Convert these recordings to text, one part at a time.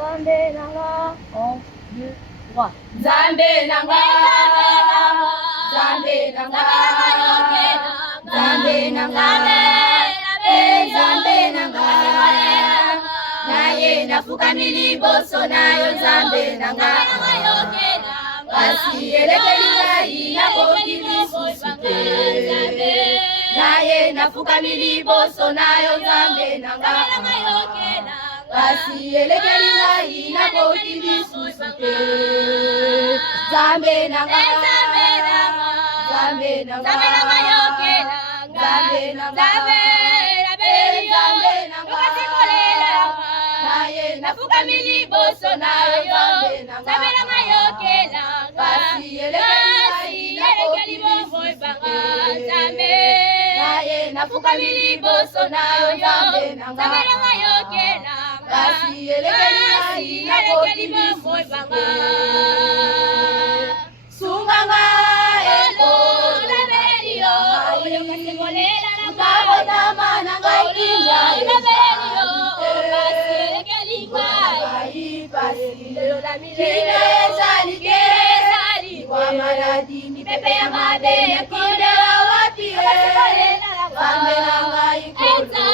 Nzambe nanga. On, deux, trois. Nzambe nanga, Nzambe nanga, Nzambe nanga, Nzambe nanga, naye nafukamili liboso nayo Nzambe nanga, kasi elekeli ngai nakoki lisusu te. Naye nafukamili liboso nayo Nzambe nanga, kasi elekeli ngai nakoki lisusu te. Nzambe nanga, Nzambe nanga, Nzambe nanga, Nzambe nanga, naye nafukamili liboso nayo Nzambe nanga, kasi elekeli ngai nakoki lisusu te. Naye nafukamili liboso nayo Nzambe nanga, kasi elekeli ngai nakoki lisusu te. Sunganga eko labelio mukabotama nangai kinya labelio kasi elekeli ngai kine ezali kwa maladi mipepe ya mabe yakindela wapi Nzambe nangai kolo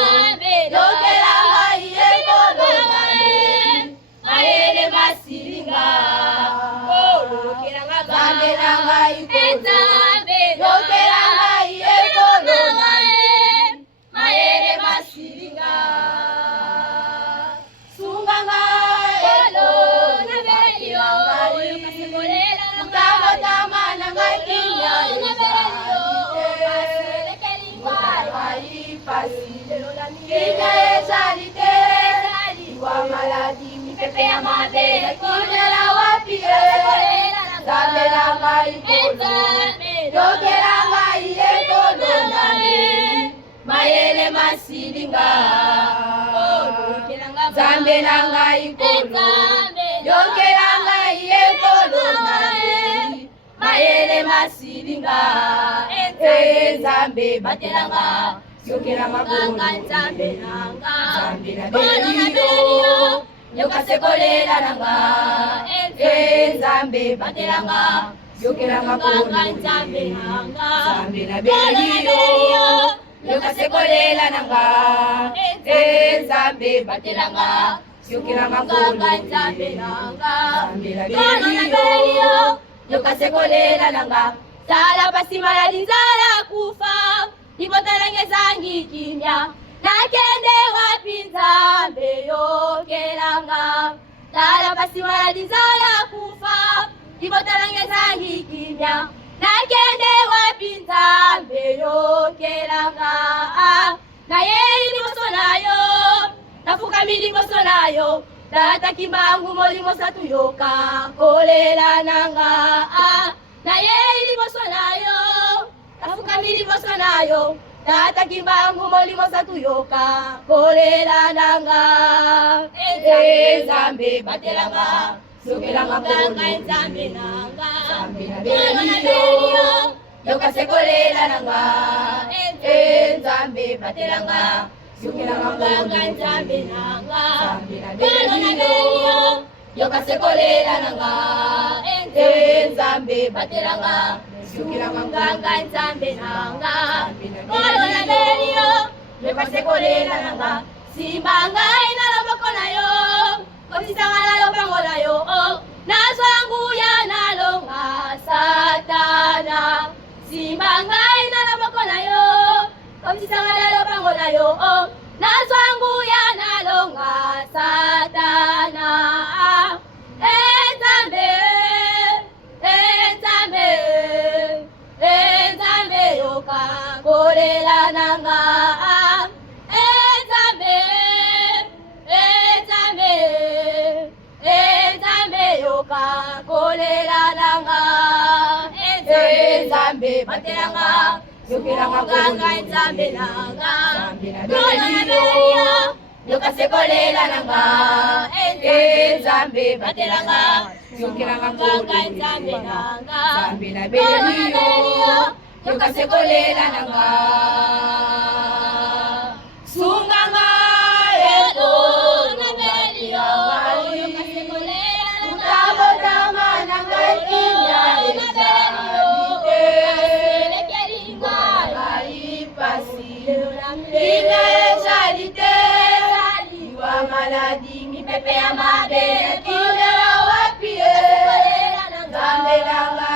yokela ngai ekolo mayele masilinga Nzambe nangai kolo yokela ngai ekolo mayele masilinga sunganga elo nabelio mukabotama nangai kinya Kina ezali te kwa maladi mipepe ya mabe yakindela wapi Nzambe nangai kolo yokela ngai ekolo mayele masilinga Nzambe nangai kolo yokela ngai ekolo mayele masilinga Nzambe batelanga yokela mabonga Nzambe nanga Nzambe na belio yokasekolela nanga Nzambe batelanga yokela mabonga Nzambe nanga Nzambe na belio yokasekolela nanga Nzambe batelanga yokela mabonga Nzambe nanga Nzambe na belio yokasekolela nanga Sala pasi maladi nzala kufa Ibotelengezangi kimya nakende wapi Nzambe yokelanga Sala pasi maladi nzala kufa Ibotelengezangi kimya nakende wapi Nzambe yokelanga naye liboso nayo nafukamili liboso nayo Tata kimbangu molimo satu yoka kolela nanga naye liboso nayo nafukamili liboso nayo Tata kimbangu molimo satu yoka kolela nanga Nzambe batelanga yokelanga kolo Nzambe nanga Nzambe na belio yokasekolela nanga Nzambe batelanga yokelanga kolo Nzambe nanga Nzambe na belio yokasekolela nanga Nzambe batelanga yokela Nzambe nanga kolo na belio yokasekolela nanga simba ngai na loboko na yo komisanga na lopango na yo nazwanguya nalonga Satana simba ngai na loboko na yo komisanga na lopango na yo nazwanguya nalonga Satana Nzambe Nzambe yoka kolela nanga Nzambe yoka kolela nanga Nzambe batelanga yokelanga kolo Nzambe nanga kolo na belio yokasekolela nanga Nzambe batelanga yokelanga kolo Nzambe nanga Nzambe na belio yokasekolela nanga sunganga edo na belio Inezalite Iwa maladi mipepe ya mabe Kinela wapie Ngambe langa